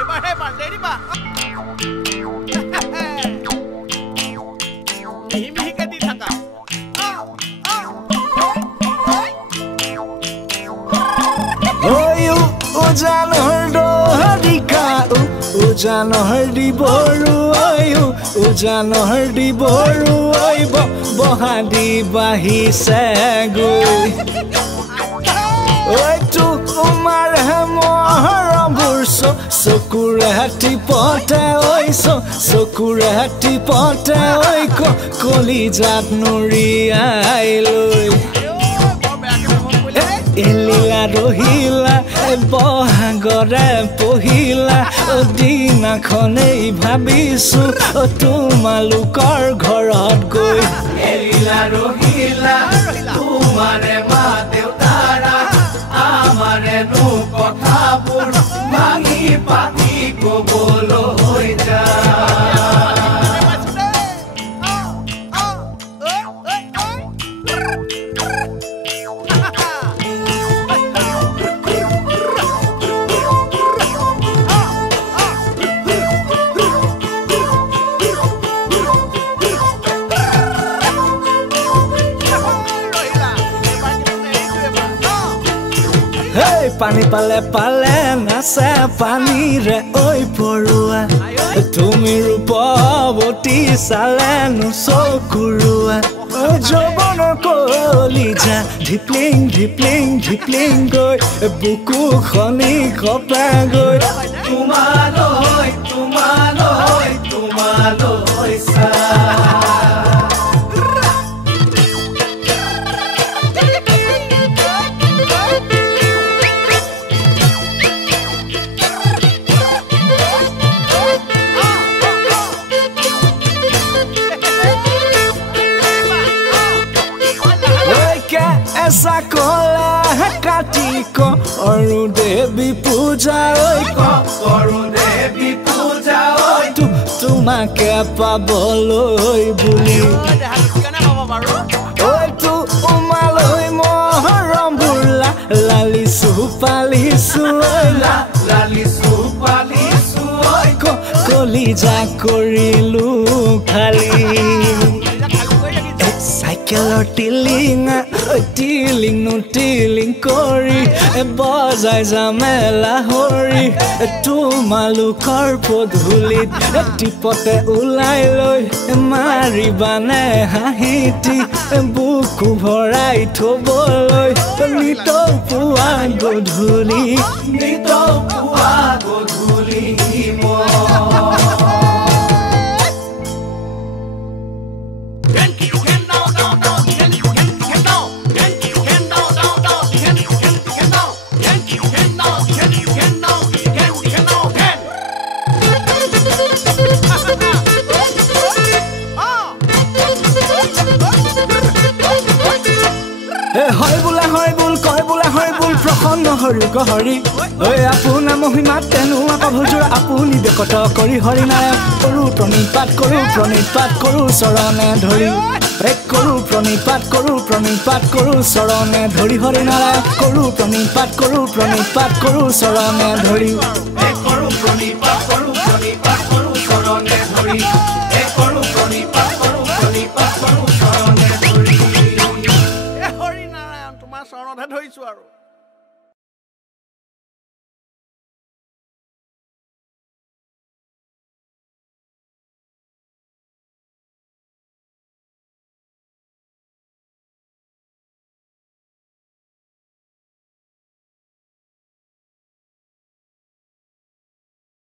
এবারে পারলে দিবা মিহিকে দি থাকা Ujanor doharika Ujanor di boru ayu Ujanor di boru ayu Bohadi bahi segui Oi tu umar mohara burso Sokure hati pote oi Sokure hati pote oi Koli jat nuri ailoi Elila rohila বহাগৰে পহিলা দিনা খনেই ভাবিছো তোমালোকৰ ঘৰত গৈ এলিলা ৰহিলা তোমাৰে মা দেউতাৰা আমাৰে নো কথাবোৰ ভাঙি পাতি কবলৈ যায় Pani pale pale nasa pani re oi porua Tumi rupavoti sale no sokurua Jobonor kolija Dhipling dhipling dhipling goi Buku khoni khopa goi Tumaloi sa Esa cola katiko Oru devi puja oi Oru devi puja oi Tumake paboloi buli Oi tu umaloi moharam bula Lalisu palisu oi Lalisu palisu oi Kolija korilu khali Cycle tiling no tiling kori bozai zamela hori tumalukor podhulit tipote ulai loi mari bane hahiti buku bhorai thoboloi nito puwa godhuli mo প্ৰসন্ন হৰি গহৰি ঐ আপোনা মহিমা তেনু আকভজুৰ আপুনি বেকত কৰি হৰি নাৰায়ণ প্ৰণিপাত কৰো চৰণে ধৰি কৰো প্ৰণিপাত কৰো চৰণে ধৰি হৰি নাৰায়ণ প্ৰণিপাত কৰো চৰণে ধৰি কৰো প্ৰণিপাত কৰো চৰণে ধৰি কৰো প্ৰণিপাত কৰো চৰণে ধৰি হৰি নাৰায়ণ তোমাৰ চৰণতহে ধৰিছো আৰু